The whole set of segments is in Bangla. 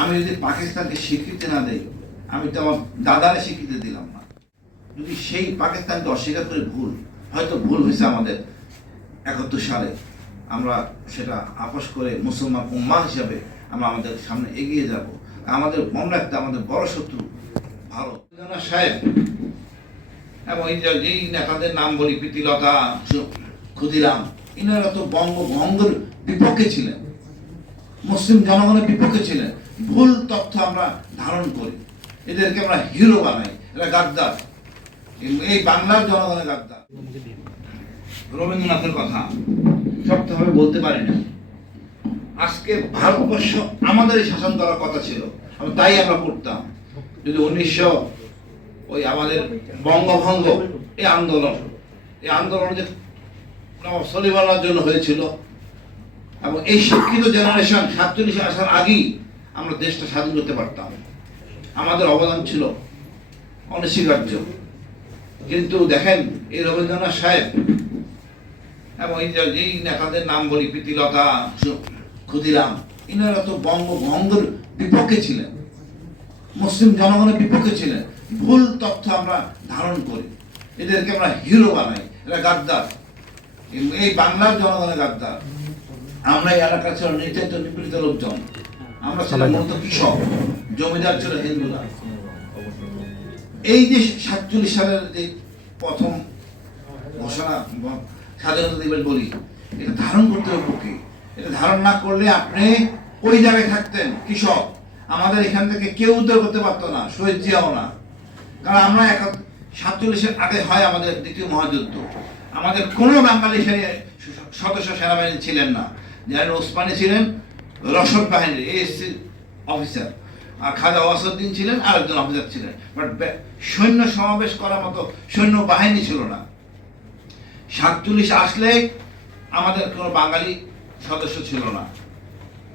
আমি যদি পাকিস্তানকে স্বীকৃতি না দেই, আমি তো আমার দাদারে স্বীকৃতি দিলাম না। যদি সেই পাকিস্তানকে অস্বীকার করে ভুল, হয়তো ভুল হয়েছে আমাদের 71 সালে, আমরা সেটা আপোষ করে মুসলমান উম্মাহ হিসাবে আমরা আমাদের সামনে এগিয়ে যাব। আমাদের মনে রাখতে আমাদের বড় শত্রু ভারত। সাহেব এবং এই নেতাদের নাম বলি, প্রীতিলতা, ক্ষুদিরাম, ইনারা তো বঙ্গভঙ্গের বিপক্ষে ছিলেন, মুসলিম জনগণের বিপক্ষে ছিলেন। ভুল তথ্য আমরা ধারণ করি, এদেরকে আমরা হিরো বানাই, এরা গাদ্দার, এই বাংলার জনগণের গাদ্দার। রবীন্দ্রনাথের কথা শক্তভাবে বলতে পারি না। আজকে ভারতবর্ষ আমাদেরই শাসন করার কথা ছিল, তাই আমরা করতাম। যদি 1900 ওই আমাদের বঙ্গভঙ্গ এই আন্দোলন যে সলিমানার জন্য হয়েছিল, এবং এই শিক্ষিত জেনারেশন 47 আসার আগেই আমরা দেশটা স্বাধীন করতে পারতাম। আমাদের অবদান ছিল অনস্বীকার্য। কিন্তু দেখেন, এই রবীন্দ্রনাথ সাহেব এবং এই নেতাদের নাম বলি, প্রীতিলতা, ক্ষুদিরাম, ইনারা তো বঙ্গভঙ্গের বিপক্ষে ছিলেন, মুসলিম জনগণের বিপক্ষে ছিলেন। ভুল তথ্য আমরা ধারণ করি, এদেরকে আমরা হিরো বানাই, এরা গাদ্দার, এই বাংলার জনগণের গাদ্দার। আমরা এই এলাকা ছিল নির্যাতিত নিপীড়িত লোকজন, আমরা ছিলাম মূলত কৃষক, জমিদার ছিল হিন্দুরা। এই যে 47 সালের যে প্রথম ঘোষণা স্বাধীনতা দিবস বলি, এটা ধারণ করতে হবে পক্ষে। এটা ধারণ না করলে আপনি ওই জায়গায় থাকতেন কৃষক, আমাদের এখান থেকে কেউ উদ্ধার করতে পারতো না, শহীদ জিয়াও না। কারণ আমরা 47-এর আগে হয় আমাদের দ্বিতীয় মহাযুদ্ধ, আমাদের কোনো বাঙালি সদস্য সেনাবাহিনী ছিলেন না। যেন ওসমানী ছিলেন রসদ বাহিনীর এএসসি অফিসার, আর খাজা ওয়াসউদ্দিন ছিলেন আরেকজন অফিসার ছিলেন। বাট সৈন্য সমাবেশ করার মতো সৈন্য বাহিনী ছিল না। 47 আসলে আমাদের কোনো বাঙালি সদস্য ছিল না,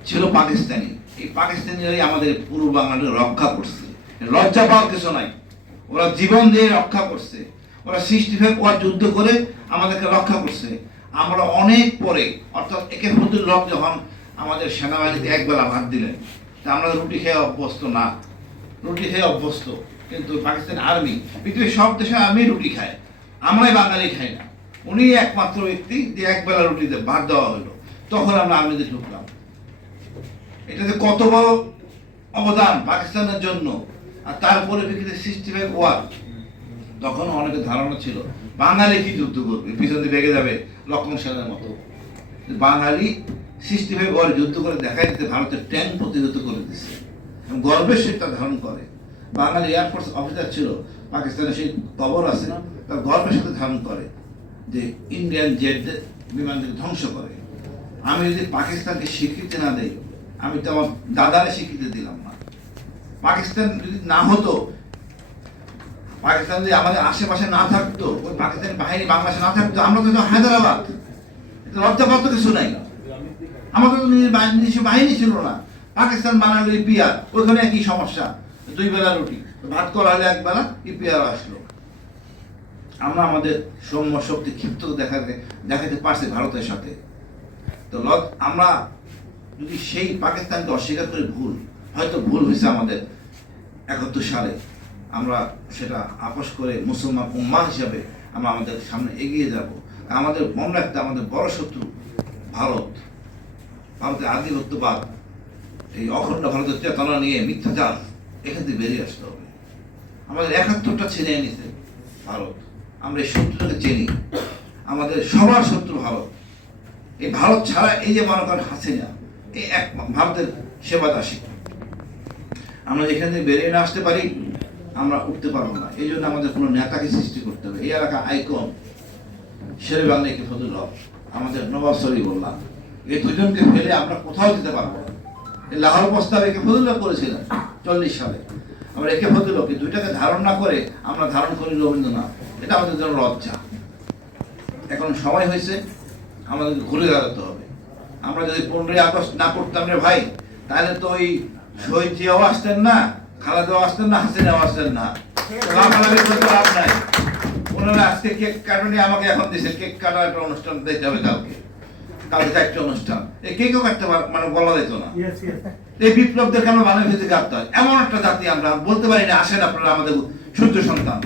ছিল পাকিস্তানি। এই পাকিস্তানিরাই আমাদের পূর্ব বাংলাকে রক্ষা করছে, লজ্জা পাওয়ার কিছু নাই। ওরা জীবন দিয়ে রক্ষা করছে, ওরা 65 ওয়ার যুদ্ধ করে আমাদেরকে রক্ষা করছে। আমরা অনেক পরে, অর্থাৎ একে ফজলুল হক যখন আমাদের সেনাবাহিনীতে একবেলা ভাত দিলেন, তা আমরা রুটি খেয়ে অভ্যস্ত না, রুটি খেয়ে অভ্যস্ত। কিন্তু পাকিস্তান আর্মি, পৃথিবীর সব দেশের আর্মি রুটি খায়, আমরাই বাঙালি খাই না। উনি একমাত্র ব্যক্তি যে একবেলা রুটিতে ভাত দেওয়া হলো, তখন আমরা আর্মিতে ঢুকলাম। এটাতে কত বড় অবদান পাকিস্তানের জন্য। আর তারপরে পৃথিবীতে 65 ওয়ার, তখন অনেকের ধারণা ছিল বাঙালি কি যুদ্ধ করবে, পিছনে বেগে যাবে লক্ষণ সেনের মতো। বাঙালি 65 ওয়ার যুদ্ধ করে দেখা দিতে ভারতের ট্যাঙ্ক প্রতিহত করে দিচ্ছে, গর্বের সেটা ধারণ করে। বাঙালি এয়ারফোর্স অফিসার ছিল, পাকিস্তানের সেই খবর আছে, তার গর্বের সাথে ধারণ করে যে ইন্ডিয়ান জেট বিমানকে ধ্বংস করে। আমি যদি পাকিস্তানকে স্বীকৃতি না দেই, আমি তো আমার দাদারে স্বীকৃতি দিলাম না। পাকিস্তান যদি না হতো, পাকিস্তান যদি আমাদের আশেপাশে না থাকতো, ওই পাকিস্তানি বাহিনী বাংলাদেশে না থাকতো, আমরা তো হায়দ্রাবাদ, লজ্জা পাওয়ার তো কিছু নাই। আমাদের তো নিজস্ব বাহিনী ছিল না। পাকিস্তান বানালো ইপিআর, ওইখানে একই সমস্যা, 2 বেলা রুটি, ভাত করা হলে 1 বেলা, ইপিআর আসলো। আমরা আমাদের সৌম্য শক্তি ক্ষিপ্ত দেখাতে পারছি ভারতের সাথে। তো আমরা যদি সেই পাকিস্তানকে অস্বীকার করে ভুল, হয়তো ভুল হয়েছে আমাদের 71 সালে, আমরা সেটা আপোষ করে মুসলমান উম্মাহ হিসাবে আমরা আমাদের সামনে এগিয়ে যাব। আমাদের মনে রাখতে আমাদের বড় শত্রু ভারত, ভারতের আধিপত্যবাদ, এই অখণ্ড ভারতের চেতনা নিয়ে মিথ্যাচার, এখান থেকে বেরিয়ে আসতে হবে। আমাদের 71টা ছিনিয়ে নিতে ভারত, আমরা এই শত্রুটাকে চিনি, আমাদের সবার শত্রু ভারত। এই ভারত ছাড়া এই যে মনে করেন হাসিনা, এই এক ভারতের সেবাদাসী, আমরা যেখান থেকে বেরিয়ে না আসতে পারি, আমরা উঠতে পারবো না। এই জন্য আমাদের কোনো নেতাকে সৃষ্টি করতে হবে। এই এলাকা আইকন শেরে বাংলা একে ফজলুল হক, আমাদের নবাব সলিমুল্লাহ, এই দুজনকে ফেলে আমরা কোথাও যেতে পারবো না। এই লাহোর প্রস্তাব একে ফজলুল হক করেছিলেন 40 সালে। আমরা একে ফজলুল হক, দুইটাকে ধারণ না করে আমরা ধারণ করি রবীন্দ্রনাথ। এটা আমাদের জন্য লজ্জা। এখন সময় হয়েছে আমাদের ঘুরে দাঁড়াতে হবে। আমরা যদি 15ই আগস্ট না করতাম রে ভাই, তাহলে তো ওই শহীদ জিয়াও আসতেন না, খালেদাও আসতেন না, হাসিনাও আসতেন না। লাফালাফি করতে লাভ নাই। ওনারা আজকে কেক কাটনি আমাকে এখন দিয়েছে, কেক কাটার একটা অনুষ্ঠান দিতে হবে কালকে একটা অনুষ্ঠান। এই কেকও কাটতে মানে বলা যেত না, এই বিপ্লবদের কেন বানায় ভেতরে কাঁদতে হয়? এমন একটা জাতি আমরা বলতে পারি না আসেন আপনারা আমাদের সূর্য সন্তান।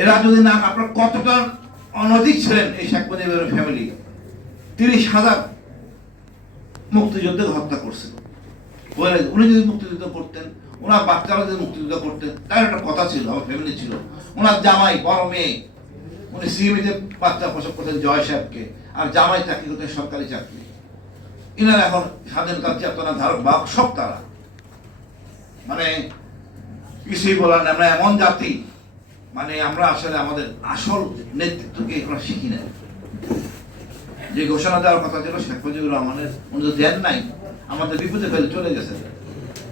এরা যদি না, আপনারা কতটা অনৈতিক ছিলেন এই শেখ মুজিবের ফ্যামিলি। 30,000 মুক্তিযোদ্ধাকে হত্যা করছিল। উনি যদি মুক্তিযুদ্ধ করতেন, ওনার বাচ্চারা যদি মুক্তিযুদ্ধ করতেন, তার একটা কথা ছিল, আমার ফ্যামিলি ছিল। ওনার জামাই বড় মেয়ে, উনি সিএমইতে বাচ্চা প্রসব করতেন জয় সাহেবকে, আর জামাই চাকরি করতেন সরকারি চাকরি। ইনারা এখন স্বাধীনতার চেতনা ধারক বাহক সব তারা। মানে কিছুই বলার না, আমরা এমন জাতি, মানে আমরা আসলে আমাদের আসল নেতৃত্বকে আমরা শিখি না। যে ঘোষণা দেওয়ার কথা ছিল শেখ মুজিবুর রহমানের, উনি তো দেন নাই, আমাদের বিপদে ফেলে চলে গেছে।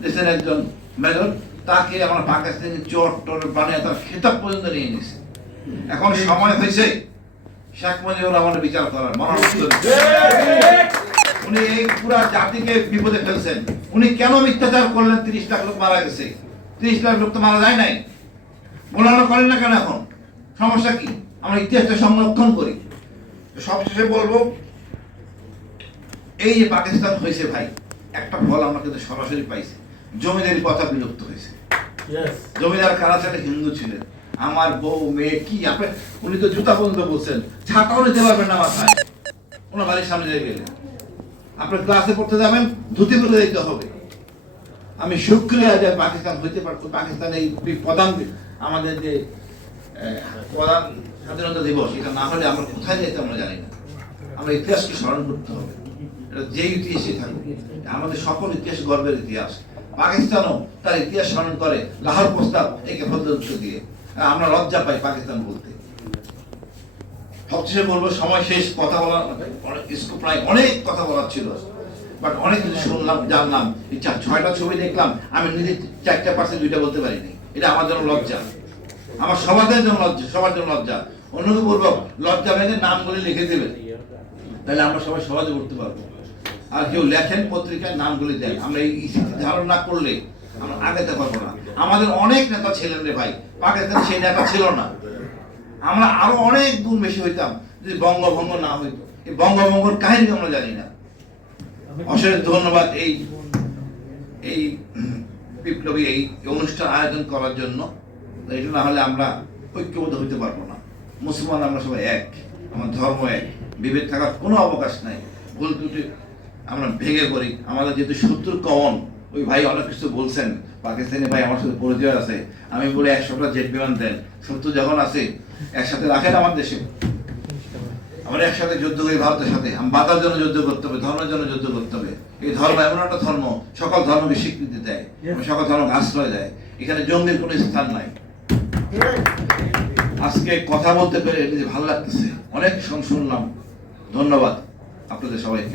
দেশের একজন মেজর, তাকে আমরা পাকিস্তানি চোর টোর বানিয়ে তার খেতাব পর্যন্ত নিয়ে নিয়েছে। এখন সময় হয়েছে শেখ মুজিবুর রহমানের বিচার করার, মরণোত্তর। উনি এই পুরা জাতিকে বিপদে ফেলছেন। উনি কেন মিথ্যাচার করলেন? 30 লাখ লোক মারা গেছে, 30 লাখ লোক তো মারা যায় নাই। মূল্যায়ন করেন না কেন? এখন সমস্যা কি? আমরা ইতিহাসটা সংরক্ষণ করি। সবশেষে বলবো, এই যে পাকিস্তান হয়েছে ভাই, একটা ফল আমরা কিন্তু সরাসরি পাইছি। জমিদারি কথা বিলুপ্ত হয়েছে। জমিদার কারা ছিলেন? হিন্দু ছিলেন। আমার বউ মেয়ে কি, আপনি উনি তো জুতা পর্যন্ত বলছেন, ছাতাও নিতে পারবেন না মাথায় ওনার বাড়ির সামনে দিয়ে গেলে। আপনি ক্লাসে পড়তে যাবেন, ধুতি বলে দিতে হবে। আমি শুক্রিয়া যে পাকিস্তান হইতে পারতো। পাকিস্তান এই প্রধান, আমাদের যে প্রধান স্বাধীনতা দিবস, এটা না হলে আমরা কোথায় যেতে আমরা জানি না। আমরা ইতিহাসকে স্মরণ করতে হবে। এটা যে ইতিহাসই থাকুক, আমাদের সকল ইতিহাস গর্বের ইতিহাস। পাকিস্তানও তার ইতিহাস স্মরণ করে লাহোর প্রস্তাব একে ফজলুল দিয়ে। আমরা লজ্জা পাই পাকিস্তান বলতে। সবচেয়ে বলবো, সময় শেষ। কথা বলার প্রায় অনেক কথা বলার ছিল, বাট অনেক কিছু শুনলাম, জানলাম। এই 6টা ছবি দেখলাম, আমি নিজে 4টা পার্সেন্ট 2টা বলতে পারিনি। এটা আমার জন্য লজ্জা, আমার সমাজের জন্য লজ্জা, সবার জন্য লজ্জা। অন্যকে বলবো লজ্জা ভেঙে নামগুলি লিখে দেবেন, তাহলে আমরা সবাই সহজে করতে পারবো। আর কেউ লেখেন পত্রিকায় নামগুলি দেন, আমরা এই ধারণ না করলে আমরা আগাতে পারবো না। আমাদের অনেক নেতা ছিলেন রে ভাই, পাকিস্তানে সেই নেতা ছিল না। আমরা আরো অনেক দূর বেশি হইতাম যদি বঙ্গভঙ্গ না হইতো। এই বঙ্গভঙ্গর কাহিনী আমরা জানি না। অশেষ ধন্যবাদ এই বিপ্লবী এই অনুষ্ঠান আয়োজন করার জন্য। এটা না হলে আমরা ঐক্যবদ্ধ হইতে পারবো না। মুসলমান আমরা সবাই এক, আমার ধর্ম এক, বিভেদ থাকার কোনো অবকাশ নাই। ভুল ত্রুটি আমরা ভেঙে পড়ি। আমাদের যেহেতু শত্রু কমন, ওই ভাই অনেক কিছু বলছেন, পাকিস্তানি ভাই আমার সাথে পরিচয় আছে। আমি বলি 100টা জেট বিমান দেন, শত্রু যখন আছে একসাথে রাখেন আমার দেশে। আমরা একসাথে যুদ্ধ করি ভারতের সাথে। বাতার জন্য যুদ্ধ করতে হবে, ধর্মের জন্য যুদ্ধ করতে হবে। এই ধর্ম এমন একটা ধর্ম, সকল ধর্মকে স্বীকৃতি দেয়, সকল ধর্মকে আশ্রয় দেয়। এখানে জঙ্গির কোনো স্থান নাই। আজকে কথা বলতে পেরে ভালো লাগতেছে, অনেক শুনলাম। ধন্যবাদ আপনাদের সবাইকে।